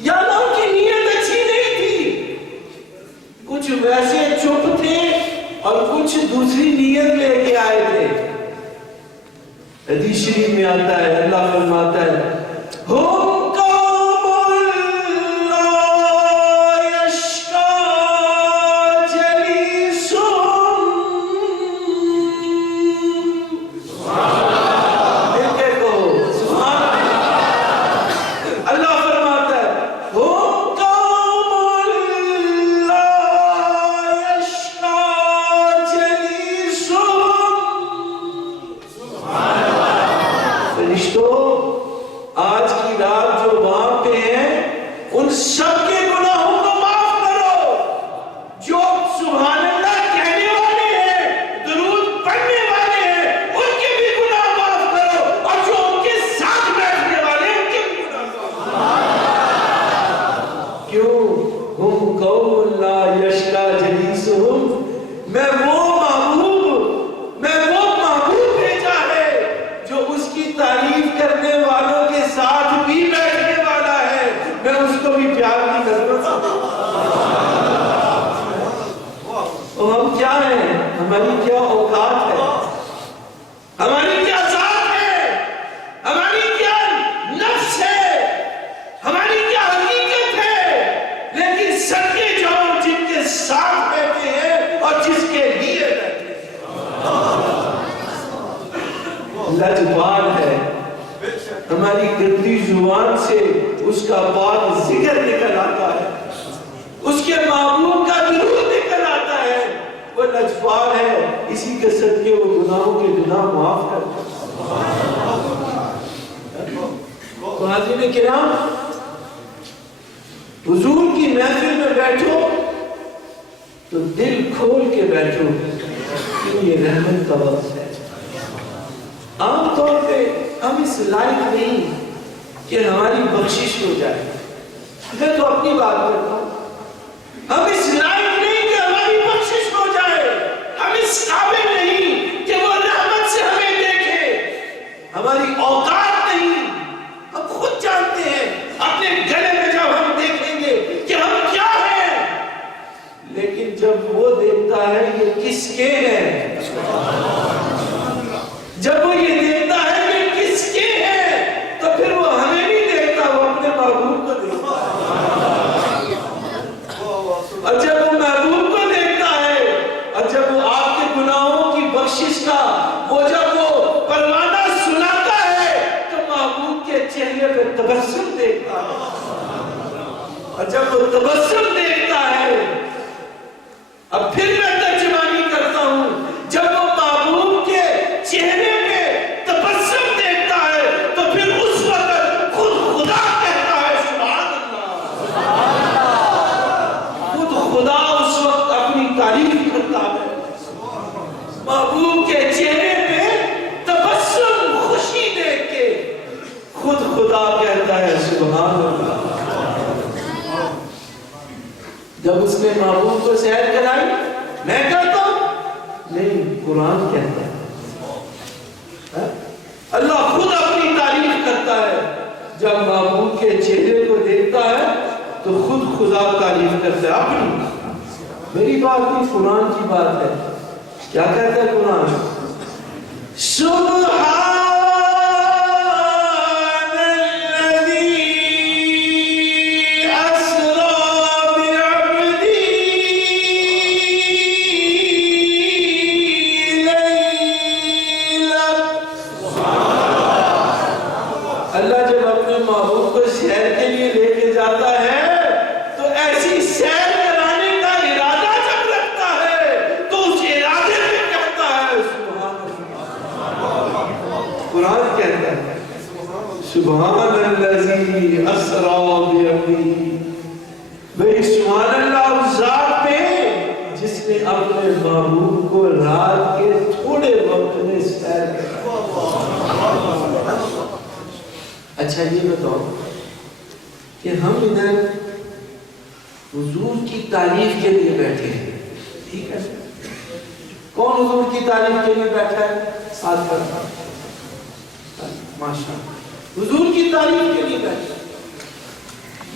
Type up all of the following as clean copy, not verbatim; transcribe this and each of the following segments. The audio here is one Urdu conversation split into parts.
یا نہ ان کی نیت اچھی نہیں تھی، کچھ ویسے چپ تھے اور کچھ دوسری نیت لے کے آئے تھے۔ حدیث شریف میں آتا ہے، اللہ فرماتا ہے لجبال ہے، ہماری گندی زبان سے اس کا بات ذکر نکل آتا ہے، اس کے محبوب کا درود نکل آتا ہے، وہ لجبال ہے، اسی کے صدقے وہ گناہوں کے گناہ معاف کرتا ہے۔ تو حاضرین کرام، حضور کی محفل میں بیٹھو تو دل کھول کے بیٹھو، یہ رحمت کا وقت ہے۔ عام طور پہ ہم اس لائق نہیں کہ ہماری بخشش ہو جائے، میں تو اپنی بات کرتا ہوں، ہم اس لائق نہیں کہ ہماری بخشش ہو جائے، ہم اس قابل نہیں کہ وہ رحمت سے ہمیں دیکھے، ہماری اوقات نہیں، ہم خود جانتے ہیں اپنے گلے میں جب ہم دیکھیں گے کہ ہم کیا ہیں، لیکن جب وہ دیکھتا ہے یہ کس کے ہیں، جب وہ یہ دیکھتا ہے کہ کس کے ہیں، تو پھر وہ ہمیں نہیں دیکھتا، وہ اپنے محبوب کو دیکھتا ہے۔ اور جب وہ محبوب کو دیکھتا ہے، اور جب وہ آپ کے گناہوں کی بخشش کا وہ جب وہ پروانہ سناتا ہے، تو محبوب کے چہرے پہ تبسم دیکھتا ہے، اور جب وہ تبسم دیکھتا ہے، اب پھر میں ترجمانی کرتا ہوں، جب وہ محبوب کے چہرے محبوب کے چہرے پہ تبسم خوشی دیکھ کے خود خدا کہتا ہے سبحان اللہ۔ جب اس نے محبوب کو سیر کرائی، میں کہتا ہوں نہیں، قرآن کہتا ہے، اللہ خود اپنی تعریف کرتا ہے، جب محبوب کے چہرے کو دیکھتا ہے تو خود خدا تعریف کرتا ہے اپنی، میری بات نہیں، قرآن کی بات ہے۔ کیا کہتا ہے قرآن؟ سبحان الذی اسری بعبدہ لیلا۔ اللہ جب اپنے محبوب کو سیر کے لیے لے کے جاتا ہے تو ایسی سیر کرانے کا ارادہ جب رکھتا ہے تو اس ارادے میں کہتا ہے سبحان اللہ۔ قرآن کہتا ہے سبحان الذی اسری بعبدہ، بھئی سبحان اللہ اس ذات پہ جس نے اپنے محبوب کو رات کے تھوڑے وقت میں سیر کیا۔ اچھا یہ بتاؤ کہ ہم ادھر حضور کی تعریف کے لیے بیٹھے ہیں، ٹھیک ہے؟ کون حضور کی تعریف کے لیے بیٹھا ہے؟ ساتھ کرتا ماشاءاللہ، حضور کی تعریف کے لیے بیٹھا،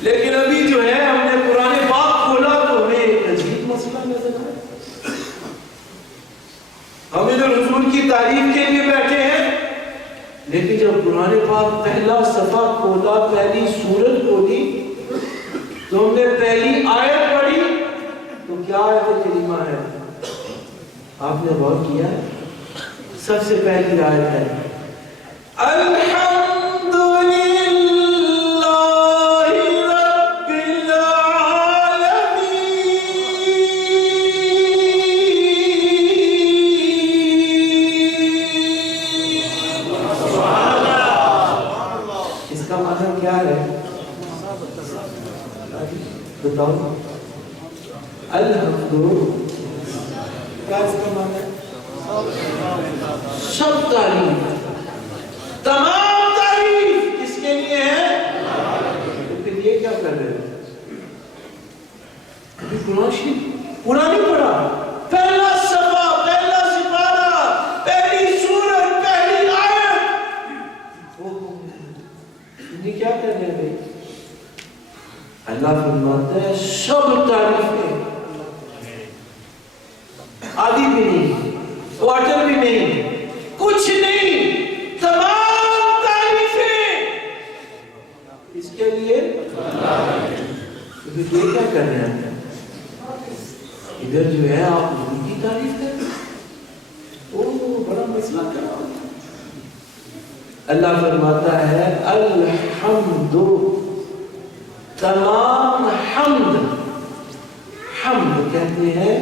لیکن ابھی جو ہے ہم نے قرآن پاک کھولا تو ہمیں ایک عجیب مسئلہ نظر آیا. ہم ادھر حضور کی تعریف کے لیے بیٹھے ہیں، لیکن جب قرآن پاک پہلا صفحہ کھولا، پہلی سورت کھولی تو ہم نے پہلی آیت پڑھی تو کیا آیت کریمہ ہے؟ آپ نے غور کیا ہے؟ سب سے پہلی آیت ہے الحمد للہ رب العالمین. اس کا معنی کیا ہے؟ بتاؤ. الحمد کیا اس کا معنی ہے؟ سب تعریف، تمام تعریف کس کے لیے ہے؟ تو پھر یہ کیا کر رہے ہیں؟ ابھی قرآن شریف پورا نہیں پڑھا، پہلا صفحہ، پہلا سپارہ، پہلی سورت، پہلی آیت. یہ کیا کر رہے ہیں بھائی؟ اللہ فرماتا ہے سب تعریفیں، آدھی بھی نہیں، کوارٹر بھی نہیں، کچھ نہیں، تمام تعریفیں اس کے لیے. یہ کیا کر رہے ہیں؟ ادھر جو ہے آپ ان کی تعریف کریں. بڑا مسئلہ کیا؟ اللہ فرماتا ہے الحمد، تمام حمد، حمد کہتے ہیں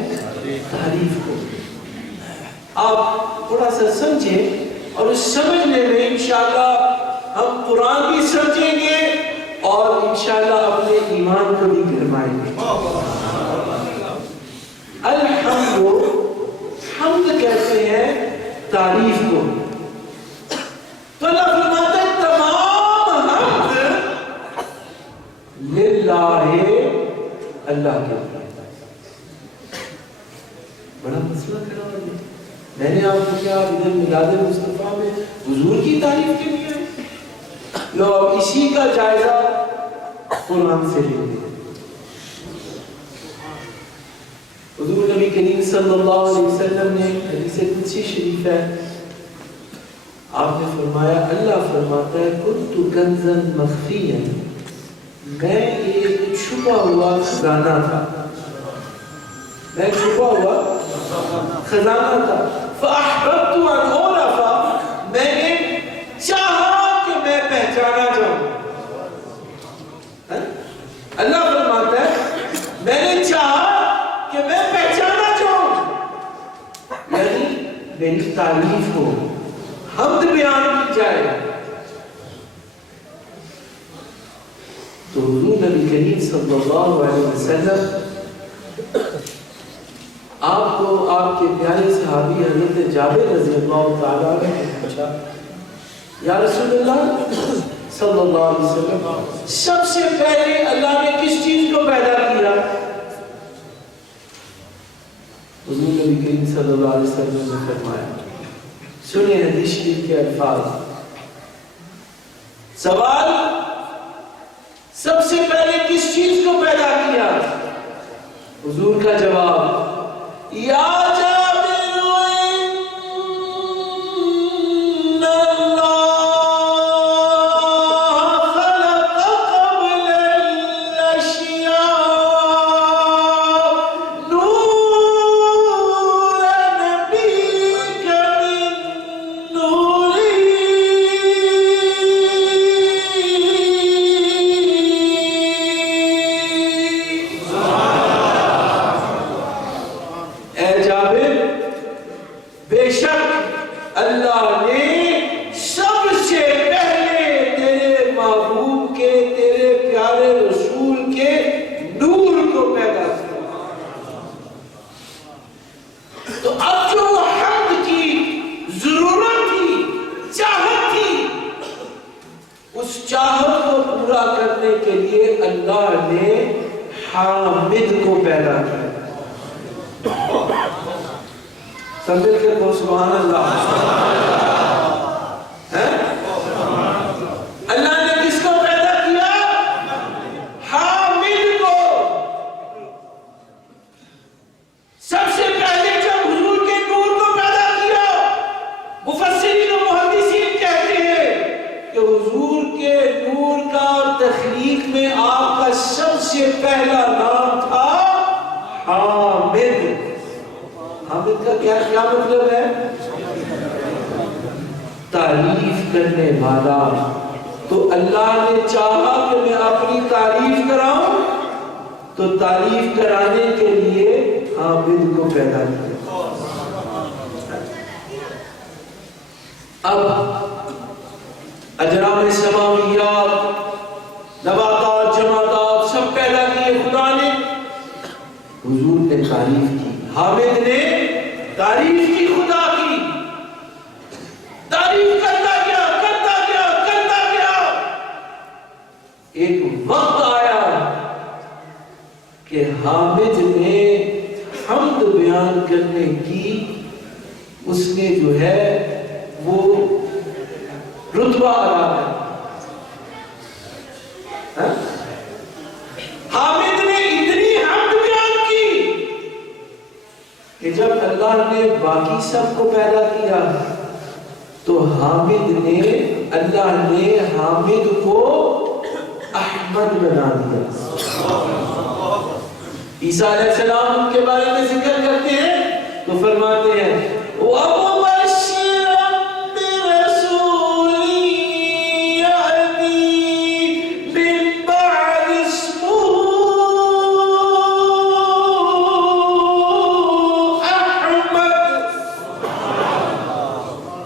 تعریف کو. آپ تھوڑا سا سمجھیں اور اس سمجھنے میں انشاءاللہ ہم قرآن بھی سمجھیں گے اور انشاءاللہ اپنے ایمان کو بھی گرمائیں گے. الحمد، حمد کہتے ہیں تعریف کو. تو اللہ فرماتا ہے تمام حمد للہ، اللہ کے. بڑا مسئلہ کرا ہے. میں نے آپ کو کیا ادھر میلاد مصطفیٰ میں حضور کی تعریف کے لیے لو اسی کا جائزہ قرآن سے لیں گے. حضور نبی کریم صلی اللہ علیہ وسلم نے حدیث قدسی شریف ہے، آپ نے فرمایا، اللہ فرماتا ہے کنت کنزا مخفیا، میں ایک چھپا ہوا خزانہ تھا، میں چھپا ہوا خزانہ تھا. فَأَحْبَبْتُ أَنْ أُعْرَفَ، میں نے چاہا کہ میں پہچانا جاؤں. اللہ فرماتا ہے میں نے چاہا کہ میں پہچانا جاؤں، یعنی میری تعریف ہو، حمد بیان کی جائے. تو حضور نبی کریم صلی اللہ علیہ وسلم آپ کو آپ کے پیارے صحابی حضرت جابر رضی اللہ تعالیٰ نے پوچھا، یا رسول اللہ صلی اللہ علیہ وسلم، سب سے پہلے اللہ نے کس چیز کو پیدا کیا؟ حضور نبی کریم صلی اللہ علیہ وسلم نے فرمایا، سنیں حدیث شریف کے الفاظ. سوال، سب سے پہلے کس چیز کو پیدا کیا؟ حضور کا جواب، یا جابر ان اللہ خلق قبل الاشیاء نور نبیک من نوری. بے شک اللہ نے سب سے پہلے تیرے محبوب کے، تیرے پیارے رسول کے نور کو پیدا کیا. تو اب جو حمد کی ضرورت تھی، چاہت تھی، اس چاہت کو پورا کرنے کے لیے اللہ نے حامد کو پیدا کیا. سمجھے کہ وہ سبحان اللہ ہے. اللہ نے کس کو پیدا کیا؟ میں آپ کا سب سے پہلا نام تھا حامد. حامد کا کیا مطلب ہے؟ تعریف کرنے والا. تو اللہ نے چاہا کہ میں اپنی تعریف کراؤں تو تعریف کرانے کے لیے حامد کو پیدا کیا. اب اجرام سماویات، نباتات، جمادات سب پیدا کیے خدا نے. حضور نے تعریف کی، حامد نے تعریف کی، خدا کی تعریف کرتا گیا کرتا گیا کرتا گیا. ایک وقت آیا کہ حامد نے حمد بیان کرنے کی، اس نے جو ہے وہ رتبہ ادا کر. حامد نے اتنی حمد بیان کی کہ جب اللہ نے باقی سب کو پیدا کیا تو اللہ نے حامد کو احمد بنا دیا. عیسیٰ علیہ السلام ان کے بارے میں ذکر کرتے ہیں تو فرماتے ہیں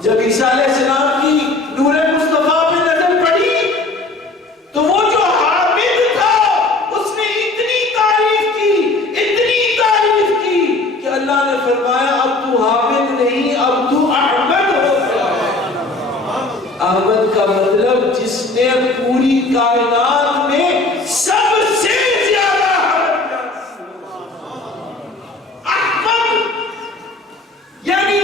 جب عیسیٰ علیہ السلام کی نور مصطفیٰ پہ نظر پڑی تو وہ جو حامد تھا اس نے اتنی تعریف کی کہ اللہ نے فرمایا اب تو حامد نہیں، اب تو احمد ہو گیا. احمد کا مطلب جس نے پوری کائنات میں سب سے زیادہ احمد، یعنی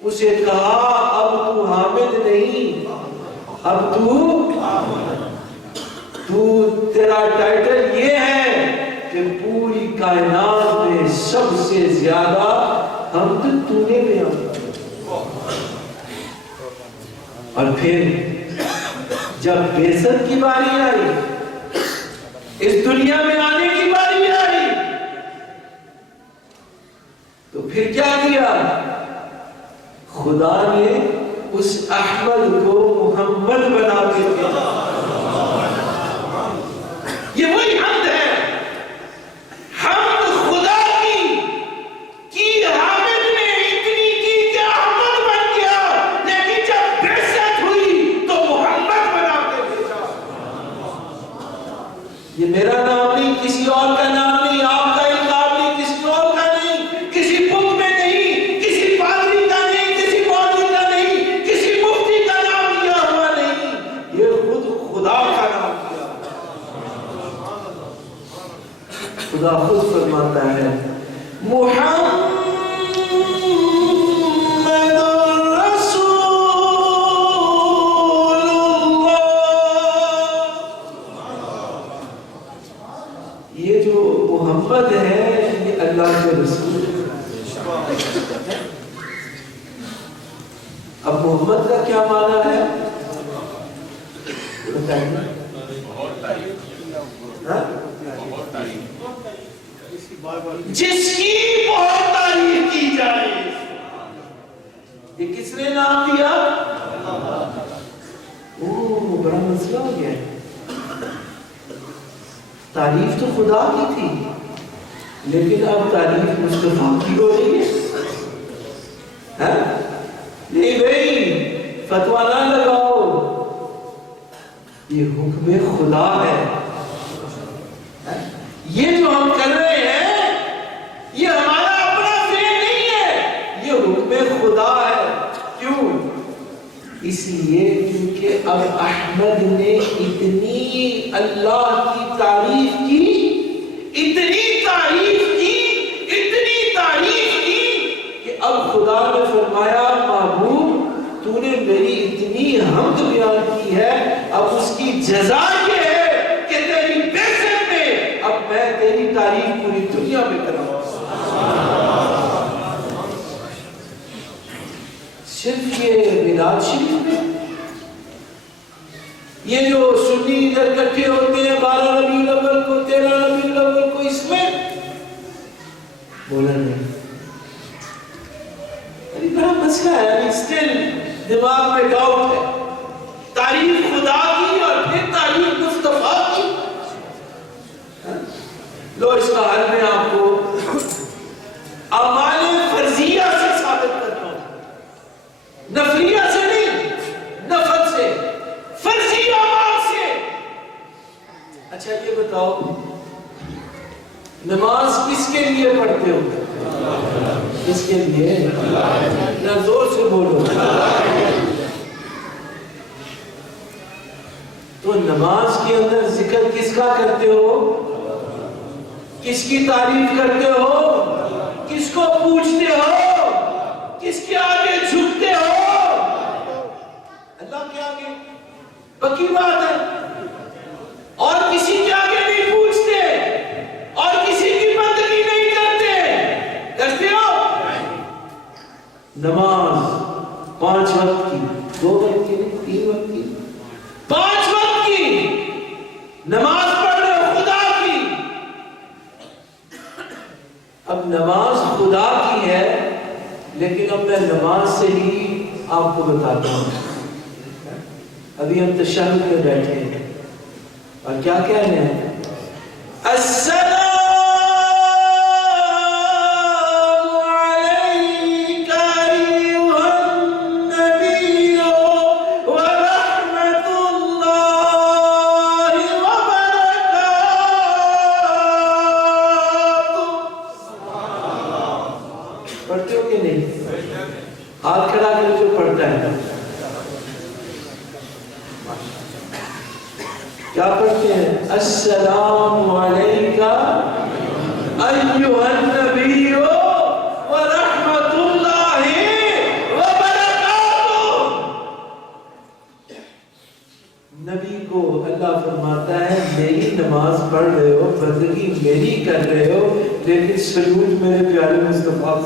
اسے کہا اب تو حامد نہیں، اب تو تیرا ٹائٹل یہ ہے کہ پوری کائنات میں سب سے زیادہ حمد تو نے بیان. اور پھر جب بعثت کی باری آئی، اس دنیا میں آنے کی باری آئی تو پھر کیا کیا؟ خدا نے اس احمد کو محمد بنا کے دیا. یہ وہی حمد ہے، حمد خدا کی حامد نے اتنی کی کہ احمد بن گیا، لیکن جب بعثت ہوئی تو محمد بنا کے بھیجا. یہ میرا نام نہیں، کسی اور کا نام نہیں، آپ کا انکار نہیں، کسی اور کا نہیں، کسی بک میں نہیں، کسی پادری کا نہیں، کسی مولوی کا نہیں، کسی مفتی کا نام لیا ہوا نہیں، یہ خود خدا کا نام کیا. خدا خود فرماتا ہے محمد رسول اللہ. یہ جو محمد ہے یہ اللہ کے رسول ہے. اب محمد کا کیا معنی ہے؟ جس کی بہت تعریف کی جائے. یہ کس نے نام دیا؟ بڑا مسئلہ ہو گیا. تعریف تو خدا کی تھی لیکن اب تعریف مصطفیٰ کی ہو رہی ہے. نہیں بھائی فتویٰ نہ لگاؤ، یہ حکم خدا ہے. یہ جو ہم کر رہے ہیں یہ ہمارا اپنا فعل نہیں ہے، یہ حکم خدا ہے. کیوں؟ اس لیے کیونکہ اب احمد نے اتنی اللہ کی تعریف کی، اتنی تعریف کی کہ اب خدا نے فرمایا محبوب تو نے میری اتنی حمد بیان کی ہے، اب اس کی جزا یہ ہے کہ تیری بعثت میں اب میں تیری تعریف پوری دنیا میں کروں. میلاد شریف میں یہ جو سنی ادھر اکٹھے ہوتے ہیں 12 ربیع الاول کو 13 ربیع الاول کو اس میں بولا نہیں. بڑا مسئلہ ہے اسٹل دماغ میں ڈاؤٹ ہے. تعریف خدا کی اور پھر تعریف مصطفیٰ کی. لو اس کا حل میں آپ کو اعمال فرضیہ سے ثابت کرتا ہوں, نفلیہ سے نہیں, نفل سے, فرضی اعمال سے. اچھا یہ بتاؤ نماز کس کے لیے پڑھتے ہو؟ کس کے لیے؟ نہ زور سے بولو. تو نماز کے اندر ذکر کس کا کرتے ہو؟ کس کی تعریف کرتے ہو؟ کس کو پوچھتے ہو؟ کس کے آگے جھکتے ہو؟ اللہ کے آگے. پکی بات ہے. اور کسی کے آگے نہیں پوچھتے اور کسی کی بندگی نہیں کرتے. کرتے ہو؟ نماز 5 وقت کی, 2 وقت کی نہیں, 3 وقت کی, 5 وقت کی نماز پڑھ رہے ہو خدا کی. اب نماز خدا کی ہے لیکن اب میں نماز سے ہی آپ کو بتاتا ہوں. ابھی ہم تشہد میں بیٹھے ہیں اور کیا کہہ رہے ہیں؟ السلام ہاتھ کھڑا کر جو پڑھتا ہے کیا پڑھتے ہیں؟ السلام علیکہ ایھا النبی ورحمۃ اللہ وبرکاتہ. نبی کو اللہ فرماتا ہے میری نماز پڑھ رہے ہو, بندگی میری کر رہے ہو, لیکن سلوٹ میرے پیارے مصطفیٰ.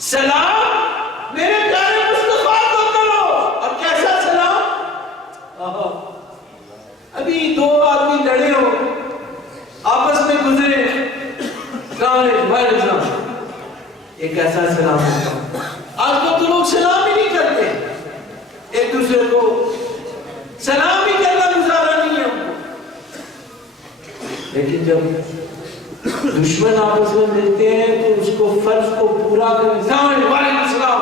سلام میرے پیارے مصطفیٰ کو کرو. اور کیسا سلام؟ ابھی 2 آدمی لڑے ہو, آپس میں گزرے, السلام علیکم وعلیکم السلام, ایک ایسا سلام ہوتا. آج کل تو لوگ سلام ہی نہیں کرتے, ایک دوسرے کو سلام ہی کرنا گزارا نہیں ہے ان کو. لیکن جب دشمن آپس میں ملتے ہیں تو اس کو فرض کو پورا کریں, السلام علیکم السلام.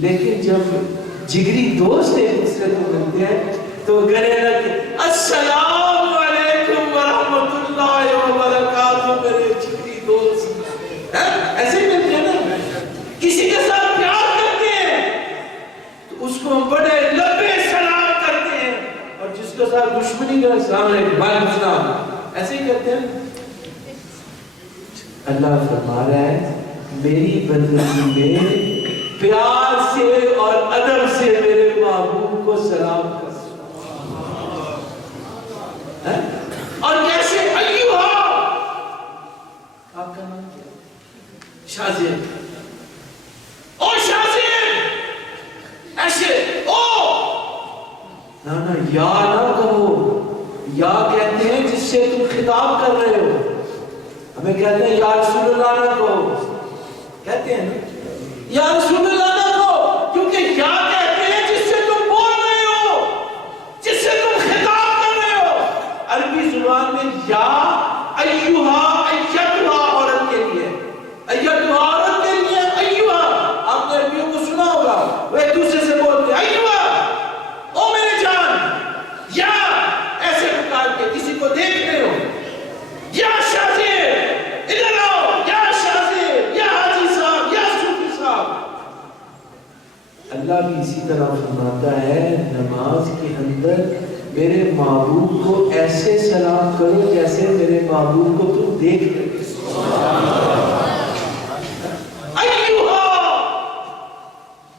لیکن جب جگری دوست ایک دوسرے کو ملتے ہیں تو گلے لگے السلام علیکم ورحمۃ اللہ وبرکاتہ. میرے جگری دوست ایسے ہی ملتے ہیں نا. کسی کے ساتھ پیار کرتے ہیں تو اس کو ہم بڑے لمبے سلام کرتے ہیں, اور جس کے ساتھ دشمنی کا السلام علیکم وعلیکم السلام ایسے ہی کرتے ہیں. اللہ فرما رہا ہے میری بندگی میں پیار سے اور ادب سے میرے محبوب کو سلام کر. اور کیسے ایوہ آپ کا نام کیا؟ شازیب. او شازیب ایسے او نا یا نہ کہو. یا کہتے ہیں جس سے تم خطاب کر رہے ہو. ہمیں کہتے ہیں یا رسول اللہ نہ کہو, کہتے ہیں نا یا رسول اللہ نہ کہو, کیونکہ یا کہتے ہیں جس سے تم بول رہے ہو, جس سے تم خطاب کر رہے ہو. عربی زبان میں یا ایھا ایھا عورت کے لیے, ایھا عورت کے لیے, ایھا آپ نے عربیوں کو سنا ہوگا وہ ایک دوسرے سے بولتے ہیں ایھا او میرے جان, یا ایسے پکار کے کسی کو دیکھ رہے ہو, یا شازیب ادھر آؤ, یا شازیب, یا حاجی صاحب, یا صوفی صاحب. اللہ بھی اسی طرح فرماتا ہے نماز کے اندر میرے محبوب کو ایسے سلام کرو جیسے میرے محبوب کو تم دیکھ رہے.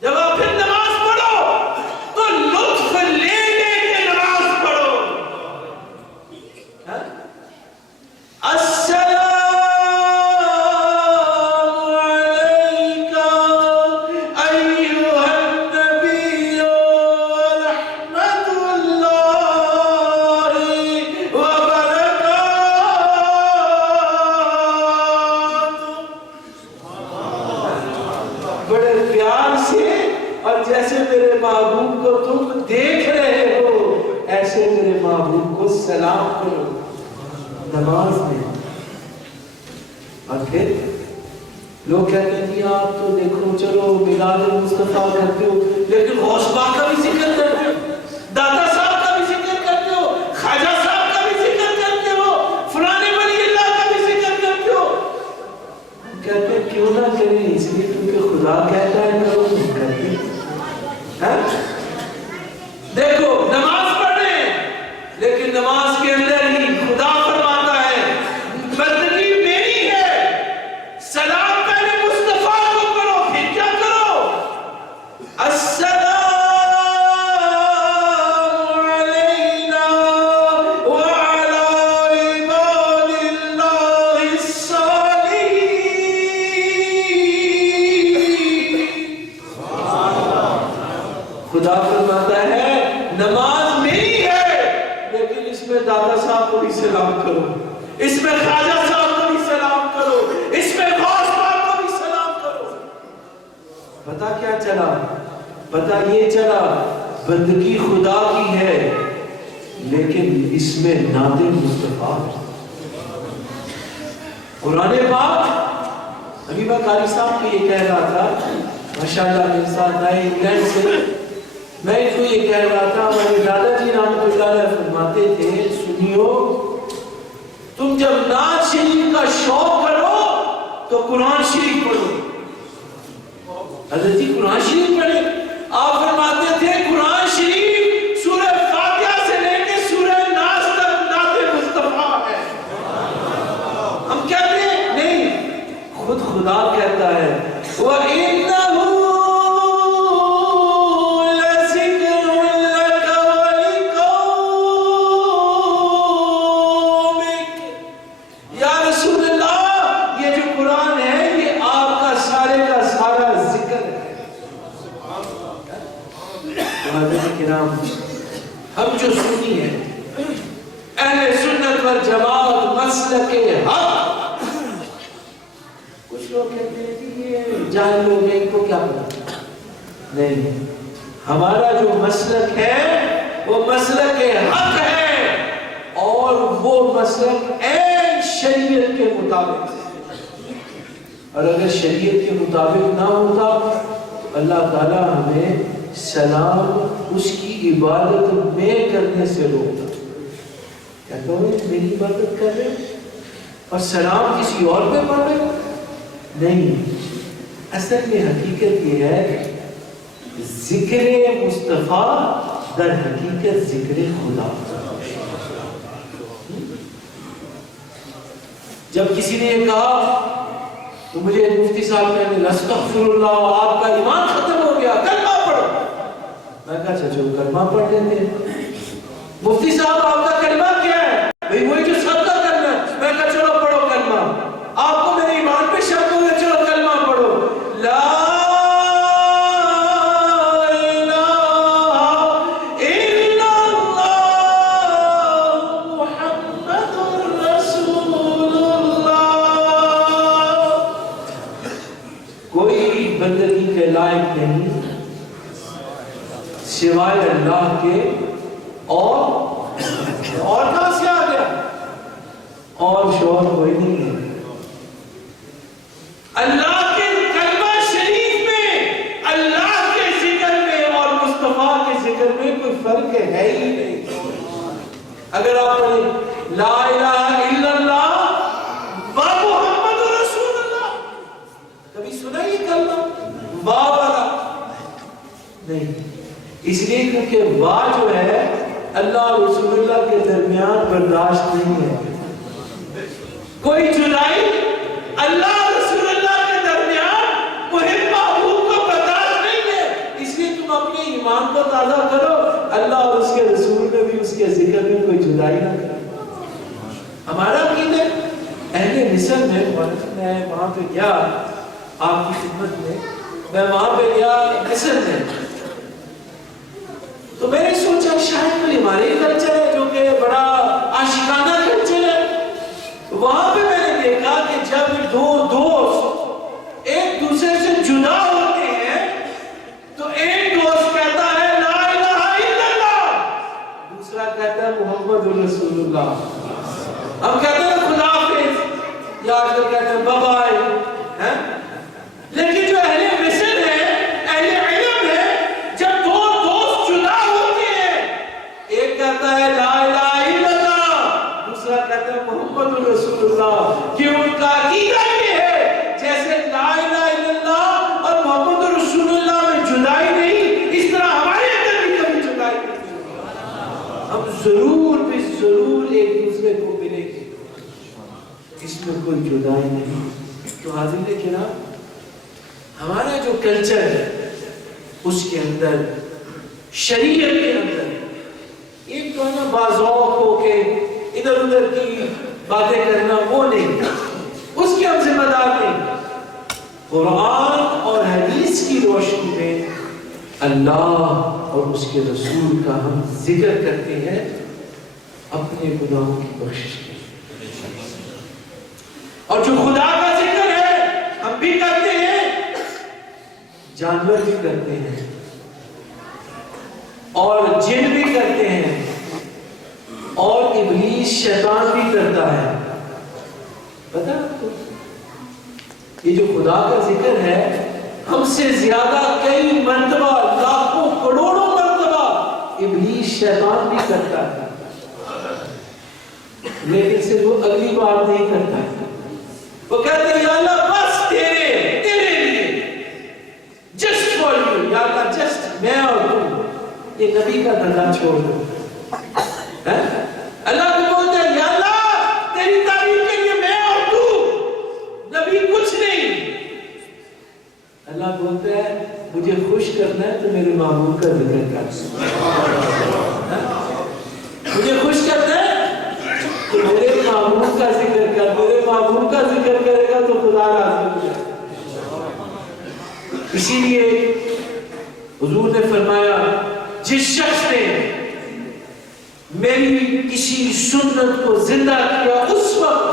جب آپ پھر نماز پڑھو تو لطف لے لے کے نماز پڑھو. السلام علیکم سلام کرو نماز میں. اور پھر لوگ کہتے ہیں کہ آپ تو دیکھو چلو میلاد مصطفیٰ کرتے ہو لیکن غوث پاک کا بھی ذکر کرتے ہو, دادا صاحب کا بھی ذکر کرتے ہو, خواجہ صاحب کا بھی ذکر کرتے ہو, فلانے ولی اللہ کا بھی ذکر کرتے ہو. کہتے ہیں کیوں نہ کریں, اس لیے کیونکہ خدا کہتا ہے کرو تم کرتے ہیں. دیکھو نماز پڑھ رہے ہیں لیکن نماز کے اندر ہی خدا فرماتا ہے بندگی میری ہے, سلام پہلے مصطفیٰ کو کرو پھر کیا کرو, السلام علینا وعلی عباد اللہ الصالحین. خدا فرماتا ہے نماز میری ہے لیکن اس میں دادا صاحب کو بھی سلام کرو, اس میں خواجہ صاحب کو بھی سلام کرو, اس میں غوث پاک کو بھی سلام کرو. پتہ کیا چلا, پتہ یہ چلا بندگی خدا کی ہے لیکن اس میں نعت مصطفیٰ. قرآن پاک حبیبہ قاری صاحب کو یہ کہہ رہا تھا, ماشاءاللہ میرے ساتھ آئے انگلینڈ سے, میں ان کو یہ کہہ رہا تھا ہمارے دادا جی رحمۃ اللہ علیہ فرماتے تھے سنیو تم جب نعت شریف کا شوق کرو تو قرآن شریف پڑھو. حضرت جی قرآن شریف پڑھے, آپ فرماتے تھے قرآن شریف سورہ فاتحہ سے لے کے سورہ ناس تک نعت مصطفیٰ ہے. ہم کہتے ہیں نہیں, خود خدا کہتا ہے وَإِنَّهُ ہم جو سنی ہیں اہل سنت والجماعت مسلک حق. کچھ لوگ کہتے ہیں کہ یہ جاہل لوگ ہیں ان کو کیا پتا, نہیں, ہمارا جو مسلک ہے وہ مسلک حق ہے اور وہ مسلک عین شریعت کے مطابق ہے. اور اگر شریعت کے مطابق نہ ہوتا اللہ تعالی ہمیں سلام اس کی عبادت میں کرنے سے روکتا. کہتا ہوں میری عبادت کر رہے اور سلام کسی اور پہ پڑھ رہے نہیں. اصل میں حقیقت یہ ہے ذکر مصطفیٰ در حقیقت ذکر خدا. جب کسی نے یہ کہا تو مجھے مفتی صاحب کہنے استغفر اللہ آپ کا ایمان ختم ہو گیا کلمہ پڑھو. میں کہا اچھا چلو کلمہ پڑھ لیتے ہیں. مفتی صاحب آپ کا کلمہ کیا ہے؟ بھئی وہی جو صدقہ کرنا ہے. میں کہا چلو پڑھو کلمہ. آپ کو میرے ایمان پہ شک ہو گیا, چلو کلمہ پڑھو. لا الہ الا اللہ محمد رسول اللہ. کوئی بندگی کے لائق نہیں سوائے اللہ کے, اور کہاں سے آ گیا, اور شوہر کوئی نہیں ہے. اللہ کے کلمہ شریف میں, اللہ کے ذکر میں اور مصطفیٰ کے ذکر میں کوئی فرق ہے ہی نہیں. اگر آپ پڑھیں لا الہ الا اللہ و محمد رسول اللہ, کبھی سنا یہ کلمہ واہ والا نہیں, اس لیے کیونکہ واہ جو ہے اللہ اور رسول اللہ کے درمیان برداشت نہیں ہے. کوئی جدائی اللہ اور رسول اللہ کے درمیان محب محبوب کو برداشت نہیں ہے. اس لیے تم اپنے ایمان کو تازہ کرو, اللہ اور اس کے رسول میں بھی اس کے ذکر میں کوئی جدائی نہ کرو. ہمارا عقیدہ اہل مصر میں میں وہاں پہ گیا آپ کی خدمت میں وہاں پہ گیا مصر میں, تو میں نے سوچا شاید کوئی ہمارے کلچر ہے جو کہ بڑا عاشقانہ کلچر ہے. وہاں پہ میں نے دیکھا کہ جب دو دوست ایک دوسرے سے جدا ہوتے ہیں تو ایک دوست کہتا ہے لا الہ الا اللہ, دوسرا کہتا ہے محمد رسول اللہ. ہم کہتے ہیں خدا حافظ یا آج کل کہتے ہیں بابا ہے، لیکن جو اہل مصر ہے، اہل علم ہے، جب دو دوست جدا ہوتے ہیں، ایک کہتا ہے لا الہ الا اللہ، دوسرا کہتا ہے محمد رسول اللہ، کہ ان کا عقیدہ یہ ہے جیسے لا الہ الا اللہ اور محمد رسول اللہ میں جدائی نہیں، اس طرح ہمارے اندر بھی کبھی جدائی نہیں، ہم ضرور بھی ضرور ایک دوسرے کو ملیں گے، اس میں کوئی جدائی نہیں۔ تو حاضرین کرام، ہمارا جو کلچر ہے اس کے اندر، شریعت کے اندر، ایک تو ہے نا بازوق ہو کے ادھر ادھر کی باتیں کرنا، وہ نہیں، اس کے ہم ذمہ دار نہیں۔ قرآن اور حدیث کی روشنی میں اللہ اور اس کے رسول کا ہم ذکر کرتے ہیں، اپنے گناہوں کی بخشش کے، اور جو خدا کا ذکر ہے ہم بھی کرتے ہیں، جانور بھی کرتے ہیں، اور جن بھی کرتے ہیں، اور ابلیس شیطان بھی کرتا ہے۔ پتہ آپ کو یہ جو خدا کا ذکر ہے، ہم سے زیادہ کئی مرتبہ، لاکھوں کروڑوں مرتبہ ابلیس شیطان بھی کرتا ہے، لیکن صرف وہ اگلی بار نہیں کرتا ہے، وہ کہتے ہیں یا اللہ بس تیرے لیے، جسٹ فار یو، یا اللہ جسٹ میں اور تم، یہ نبی کا دھندا چھوڑ دو۔ اللہ کو بولتے ہیں یا اللہ تیری تعریف کے لیے میں اور تو، نبی کچھ نہیں۔ اللہ بولتا ہے مجھے خوش کرنا ہے تو میرے معبود کا ذکر کر، مجھے خوش کرنا ہے تو میرے معبود کا ذکر کر، میرے معبود کا ذکر کرے گا تو خدا راضی ہو جائے۔ اسی لیے حضور نے فرمایا جس شخص نے میری کسی سنت کو زندہ کیا، اس وقت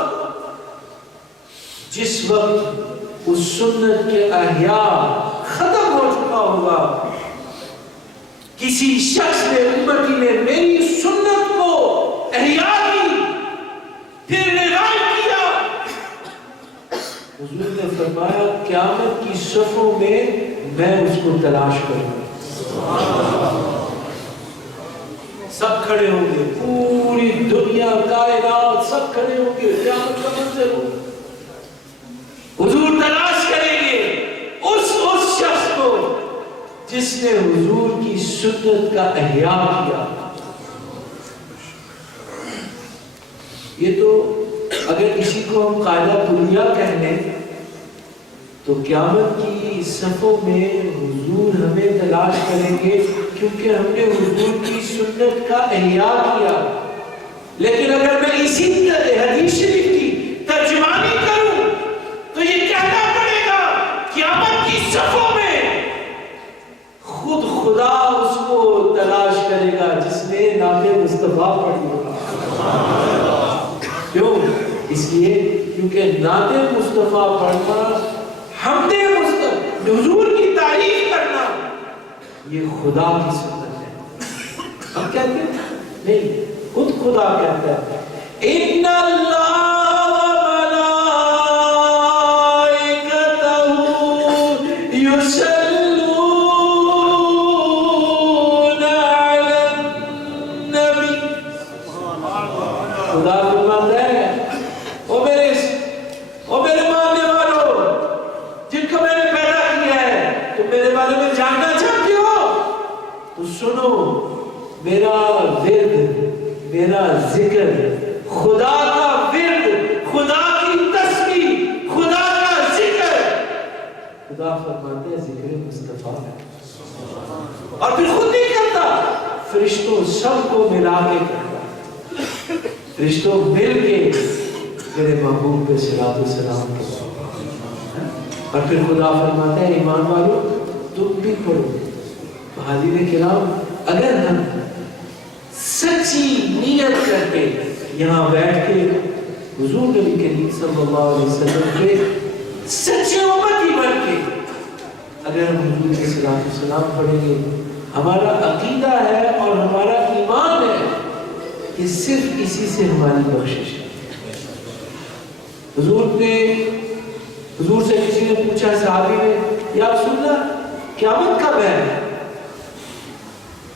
جس وقت اس سنت کے احیاء ختم ہو چکا ہوگا، کسی شخص نے، امتی نے میری سنت کو احیاء کی، پھر نظام کیا، حضور نے فرمایا قیامت کی صفوں میں میں اس کو تلاش کروں گا۔ سب کھڑے ہوں گے، پوری دنیا، کائنات سب کھڑے ہوں گے، قیامت کا منظر ہو، حضور تلاش کریں گے اس شخص کو جس نے حضور کی سنت کا احیاء کیا۔ یہ تو اگر کسی کو ہم قاعدہ کلیہ کہہ لیں تو قیامت کی صفوں میں حضور ہمیں تلاش کریں گے، کیونکہ ہم نے حضور کی سنت کا احیاء کیا۔ لیکن اگر میں اسی حدیث شریف کی ترجمانی کروں تو یہ کہنا پڑے گا قیامت کی صفوں میں خود خدا اس کو تلاش کرے گا جس نے نعت مصطفیٰ پڑھی ہوگا۔ کیوں؟ اس لیے کیونکہ نعت مصطفیٰ پڑھنا، حمد مصطفیٰ، حضور کی تعریف کرنا، یہ خدا کی سنت ہے۔ ہم کہتے ہیں نہیں، خود خدا کہتا ہے اِنَّ اللَّهَ وَمَلَائِكَتَهُ يُصَلُّونَ عَلَى النَّبِيِّ۔ خدا فرماتا ہے او میرے ماننے والوں، جن کو میں نے پیدا کیا ہے، تم میرے بارے میں جاننا چاہتے ہو تو سنو، میرا ورد، میرا ذکر، خدا کا ورد، خدا کی تسبیح، خدا کا ذکر، خدا فرماتے ہیں ذکر مصطفیٰ ہے، اور پھر خود نہیں کرتا، فرشتوں سب کو ملا کے کرتا، فرشتوں مل کے میرے محبوب پہ صلاۃ و سلام کرتا، اور پھر خدا فرماتا ہے ایمان والو تم بھی پڑھو۔ حاضرین کرام، اگر ہم سچی نیت کر کے یہاں بیٹھ کے حضور نبی کریم صلی اللہ علیہ وسلم کے سچے امتی بن کے اگر ہم حضور کے صلاۃ و سلام پڑھیں گے، ہمارا عقیدہ ہے اور ہمارا ایمان ہے کہ صرف اسی سے ہماری بخشش ہے۔ حضور سے کسی نے پوچھا، صحابی نے، یا رسول اللہ قیامت کب ہے؟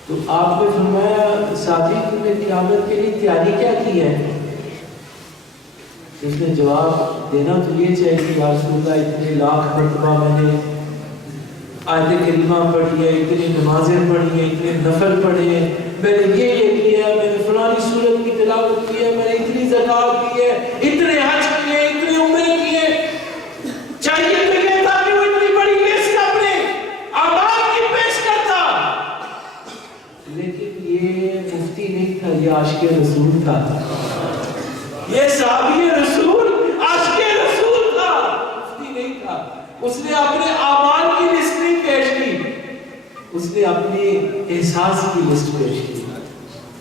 تو آپ نے فرمایا، صحابی تم نے قیامت کے لیے تیاری کیا کی ہے؟ اس نے جواب دینا تو یہ چاہیے، یا رسول اللہ اتنے لاکھ مرتبہ میں نے آیت کریمہ پڑھی ہے، اتنی نمازیں پڑھی ہیں، اتنے نفل پڑھے ہیں، میں نے یہ کیا ہے، میں نے فلانی سورت کی تلاوت کی ہے، میں نے اتنی زکات دی ہے، اتنے حج کیے، اتنے عمرے کیے۔ چاہیے تو یہ تھا کہ وہ اتنی بڑی لسٹ اپنے اعمال کی پیش کرتا، لیکن یہ مفتی نہیں تھا، یہ عاشق رسول تھا، یہ صحابی رسول عاشق رسول تھا، مفتی نہیں تھا۔ اس نے اپنے اعمال کی لسٹ نہیں پیش کی، اس نے اپنے احساس کی لسٹ پیش کی۔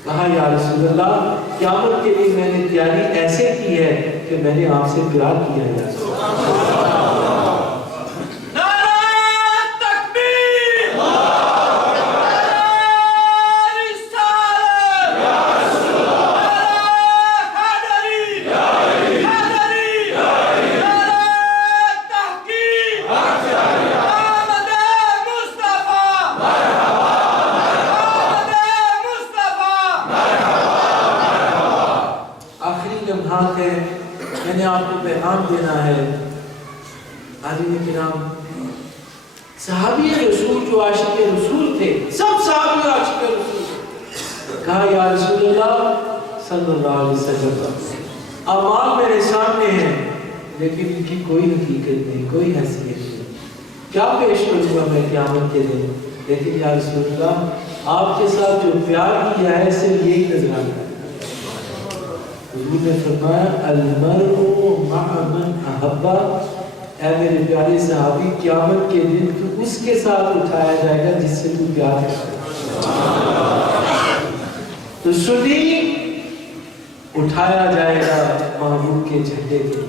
کہا، یا رسول اللہ قیامت کے لیے میں نے تیاری ایسے کی ہے کہ میں نے آپ سے پیار کیا ہے۔ میں نے آپ کو پیغام دینا ہے، حاضرین کرام، صحابی رسول جو عاشق رسول تھے، سب صحابی عاشق رسول، کہا یا رسول اللہ صلی اللہ علیہ وسلم اعمال میرے سامنے ہیں لیکن ان کی کوئی حقیقت نہیں، کوئی حیثیت نہیں، کیا پیش کروں گا میں قیامت کے دن؟ لیکن یا رسول اللہ آپ کے ساتھ جو پیار کیا ہے صرف یہی نظر آتا ہے۔ حضور نے فرمایا، المرء مع من احب، اے میرے پیارے صحابی قیامت کے دن تو اس کے ساتھ اٹھایا جائے گا جس سے تو پیار کرتا ہے۔ تو سنی اٹھایا جائے گا محبوب کے جھنڈے کے۔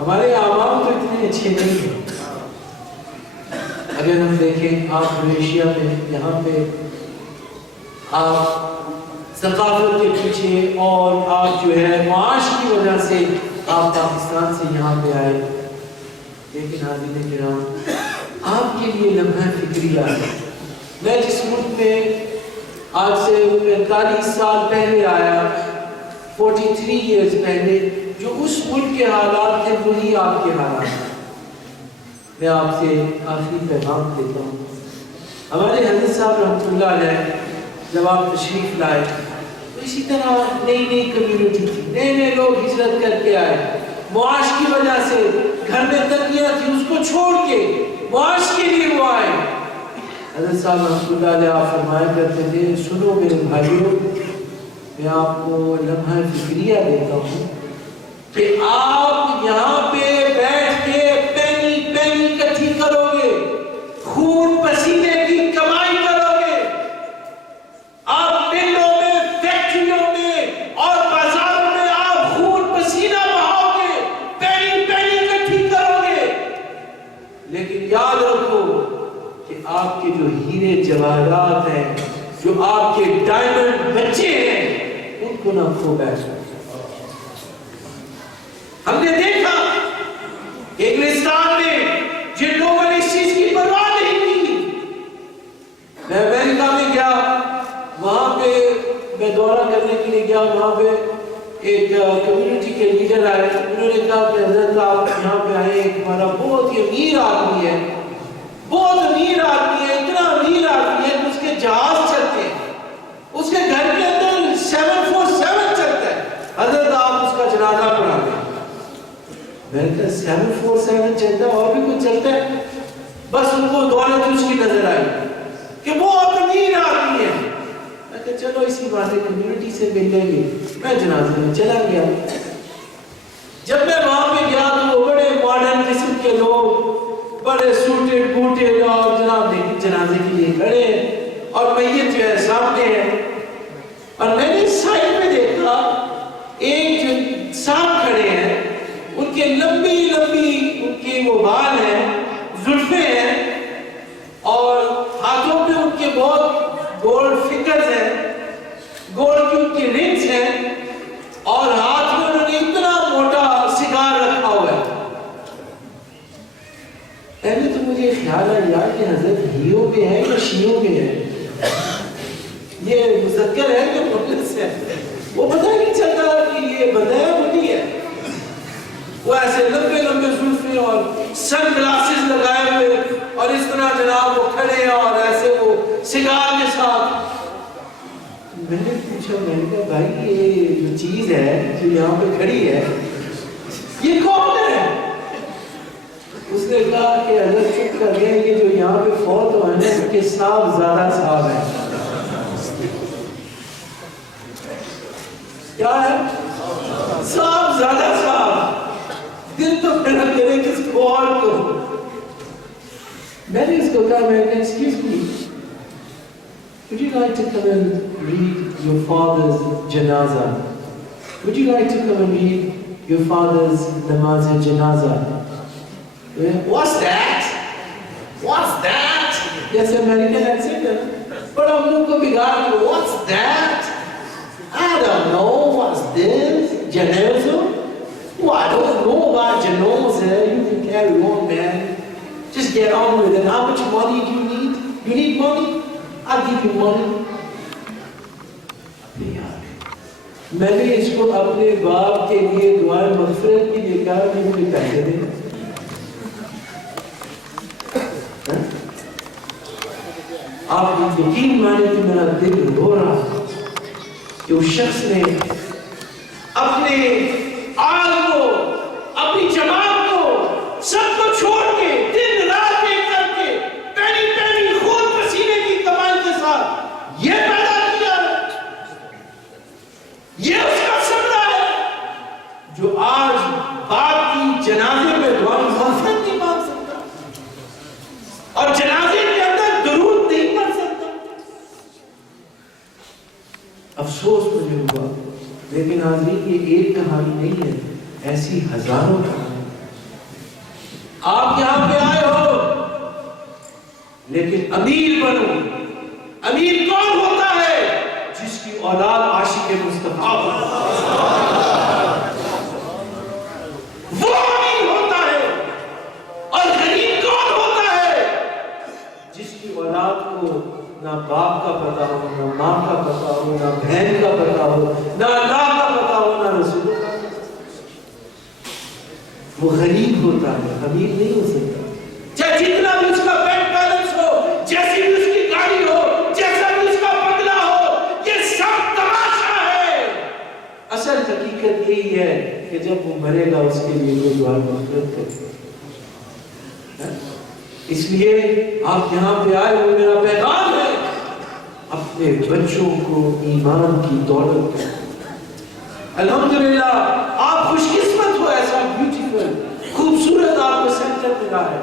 ہمارے اعمال تو اتنے اچھے نہیں ہیں۔ اگر ہم دیکھیں، آپ ملیشیا میں یہاں پہ آپ ثقافت کے پیچھے اور آپ جو ہے معاش کی وجہ سے آپ پاکستان سے یہاں پہ آئے، لیکن حاضرین کرام آپ کے لیے لمحہ فکریہ ہے۔ میں جس ملک میں آج سے 45 سال پہلے آیا، 43 ایئرز پہلے، جو اس ملک کے حالات تھے وہی آپ کے حالات ہیں۔ میں آپ سے آخری پیغام دیتا ہوں، ہمارے حضرت صاحب رحمۃ اللہ علیہ جب آپ تشریف لائے تو اسی طرح نئی نئی کمیونٹی تھی، نئے نئے لوگ ہجرت کر کے آئے، معاش کی وجہ سے گھر میں تنگیاں تھی، اس کو چھوڑ کے معاش کے لیے وہ آئے۔ حضرت صاحب رحمۃ اللہ علیہ آپ فرمایا کرتے تھے، سنو میرے بھائیوں، میں آپ کو لمحہ فکریہ دیتا ہوں کہ آپ یہاں پہ بیٹھ کے پینی پینی اکٹھی کرو گے، خون پسینے کی کمائی کرو گے، آپ ملوں میں، فیکٹریوں میں اور بازاروں میں آپ خون پسینہ بہاؤ گے، پینی پینی اکٹھی کرو گے، لیکن یاد رکھو کہ آپ کے جو ہیرے جواہرات ہیں، جو آپ کے ڈائمنڈ بچے ہیں، ان کو نہ کھو بیٹھو۔ ہم نے دیکھا انگلستان میں جن لوگوں نے اس چیز کی پرواہ نہیں کی۔ میں امریکہ میں گیا، وہاں پہ میں دورہ کرنے کے لیے گیا، وہاں پہ ایک کمیونٹی کے لیڈر آئے، انہوں نے کہا کہ حضرت آپ یہاں پہ آئے، ایک ہمارا بہت ہی امیر آدمی ہے، بہت امیر آدمی ہے، اتنا امیر آدمی ہے کہ اس کے جہاز چلتے ہیں، اس کے گھر کے اندر 747 چلتا ہے، حضرت آپ اس کا جنازہ پڑھا دیں۔ میں نے کہا 747 چلتا ہے اور بھی کچھ چلتا ہے؟ بس ان کو دولت اس کی نظر آئی کہ وہ امیر آدمی ہے۔ میں کہا چلو اسی بات کمیونٹی سے مل لیں گے، میں جنازے میں چلا گیا۔ جب میں وہاں پہ گیا تو وہ بڑے ماڈرن قسم کے لوگ، بڑے سوٹڈ بوٹڈ، اور جناب جنازے کے لیے کھڑے ہیں اور میت جو ہے سامنے ہے، اور میں نے سائڈ میں دیکھا ایک جو صاحب کھڑے ہیں، ان کے لمبی لمبی ان کے وہ بال ہیں، زلفیں ہیں، اور ہاتھوں پہ ان کے بہت گولڈ فنگرز ہیں، جو ان کی رنگز ہیں اور ہاتھ میں انہوں نے اتنا موٹا سگار رکھا ہوا ہے. پہلے تو مجھے خیال آیا یار کہ حضرت ہیوں میں ہے یا شیوں میں ہے, یہ مذکر ہے کہ مؤنث ہے, وہ پتہ نہیں چلتا کہ یہ بندہ ہے بڈھی ہے. وہ ایسے لمبے لمبے زلفیں اور سن گلاسز لگائے ہوئے اور اس طرح جناب وہ کھڑے ہیں اور ایسے وہ سگار کے ساتھ. میں نے پوچھا, میں نے کہا بھائی یہ جو چیز ہے جو یہاں پہ کھڑی ہے یہ کون ہے؟ اس نے کہا کہ حضرت چپ کر گئے, یہ جو یہاں پہ فوت ہوئے ہیں ان کے صاحب زیادہ صاحب ہیں. کیا ہے؟ صاحب زیادہ صاحب. دل تو میرا کرے کس کو اور کو. میں نے اس کو کہا, میں نے excuse me, would you like to come and read your father's janazah? Would you like to come and read your father's namaz janazah? What's that? What's that? Yes, American accent. But hum log ko bigaad do. What's that? I don't know. What's this? Janazah? Oh, I don't know about janazah. You can carry on, man. Just get on with it. How much money do you need? You need money? I'll give you money. میں نے اس کو اپنے باپ کے لیے دعائیں مغفرت کی لیے کہا کہ مجھے پیسے دیں. آپ یقین مانے کہ میرا دل رو رہا کہ اس شخص نے اپنے آل کو, اپنی جماعت کو, سب کو چھوڑ کے دن رات ایک کر کے پہلی پہلی خون پسینے کی کمائی کے ساتھ یہ پیدا کیا ہے. یہ اس کا صبر ہے جو آج باپ کی جنازے میں دعا مغفرت نہیں مانگ سکتا اور جنازے کے اندر درود نہیں پڑھ سکتا. افسوس مجھے ہوا, لیکن حاضرین یہ ایک کہانی نہیں ہے, ایسی ہزاروں کہانی. آپ یہاں پہ آئے ہو لیکن امیر بنو. امیر کون ہوتا ہے؟ جس کی اولاد عاشق مصطفیٰ ہو, وہ امیر ہوتا ہے. اور غریب کون ہوتا ہے؟ جس کی اولاد کو نہ باپ کا پتہ ہو, نہ ماں کا پتہ ہو, نہ بہن کا پتہ ہو, نہ اللہ کا پتہ ہو, نہ رسول کا. وہ غریب ہوتا ہے, امیر نہیں ہو سکتا. چاہے جتنا بھی اس کا بینک بیلنس ہو, جیسی بھی اس کی گاڑی ہو, جیسا بھی اس کا بنگلہ ہو, یہ سب تماشا ہے. اصل حقیقت یہی ہے کہ جب وہ مرے گا اس کے لیے وہ دعا مغفرت کرے. اس لیے آپ یہاں پہ آئے ہو, میرا پیغام ہے اپنے بچوں کو ایمان کی دولت دو. الحمدللہ آپ خوش قسمت ہو, ایسا بیوٹیفل خوبصورت آپ کو سینٹر ملا ہے.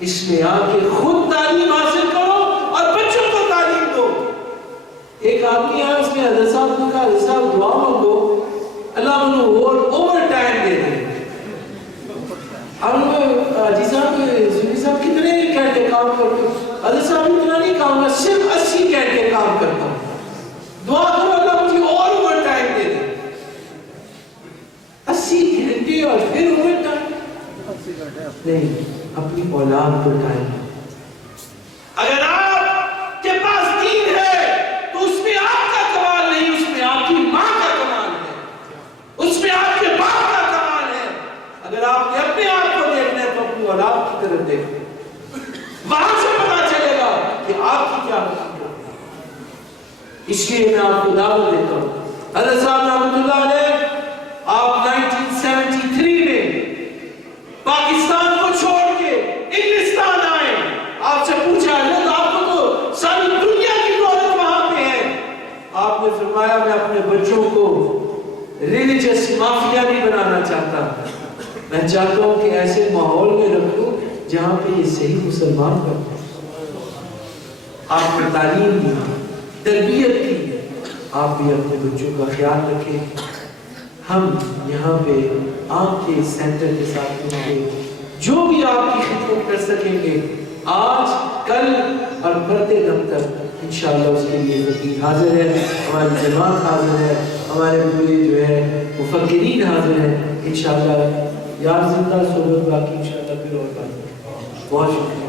اس میں آ کے خود تعلیم حاصل کرو اور بچوں کو تعلیم دو. ایک آدمی ہے, اس نے حضرت صاحب کو کہا حضرت صاحب دعا مانگو اللہ انہوں اور اوور ٹائم دے دیں. جی صاحب سنی صاحب کتنے گھنٹے کام کرتے ہو؟ حضرت صاحب اتنا نہیں کام کرتا, صرف 80 گھنٹے کام کرتا ہوں. دعا کرو اللہ مجھے اور اوور ٹائم دے دے. 80 گھنٹے اور پھر اوور ٹائم نہیں, اپنی اولاد کو ٹائم. اگر آپ کے پاس دین ہے تو اس میں آپ کا کمال نہیں, اس میں آپ کی ماں کا کمال ہے, اس میں آپ کے باپ کا کمال ہے. اگر آپ نے اپنے آپ کو دیکھنا ہے تو اپنی اولاد کی طرف دیکھیں, وہاں سے پتا چلے گا کہ آپ کی کیا حقیقت ہے. اس لیے میں آپ کو دعوت دیتا ہوں. حضرت صاحب رحمۃ اللہ علیہ آپ 1973 میں پاکستان کو چھوڑ کے انگلستان آئے. آپ سے پوچھا ہے آپ کو تو ساری دنیا کی دولت وہاں پہ ہے. آپ نے فرمایا میں اپنے بچوں کو ریلیجس مافیا نہیں بنانا چاہتا, میں چاہتا ہوں کہ ایسے ماحول میں رکھوں جہاں پہ یہ صحیح مسلمان بنتے. آپ نے تعلیم دی, تربیت کی, آپ بھی اپنے بچوں کا خیال رکھیں. ہم یہاں پہ آپ کے سینٹر کے ساتھ مل کے جو بھی آپ کی خدمت کر سکیں گے آج کل اور مرتے دم تک انشاءاللہ اس کے لیے فقیر حاضر ہے، ہماری جماعت حاضر ہے، ہمارے پورے جو ہے مفکرین حاضر ہیں انشاءاللہ. یار زندہ صحبت باقی انشاءاللہ پھر اور بات. بہت شکریہ.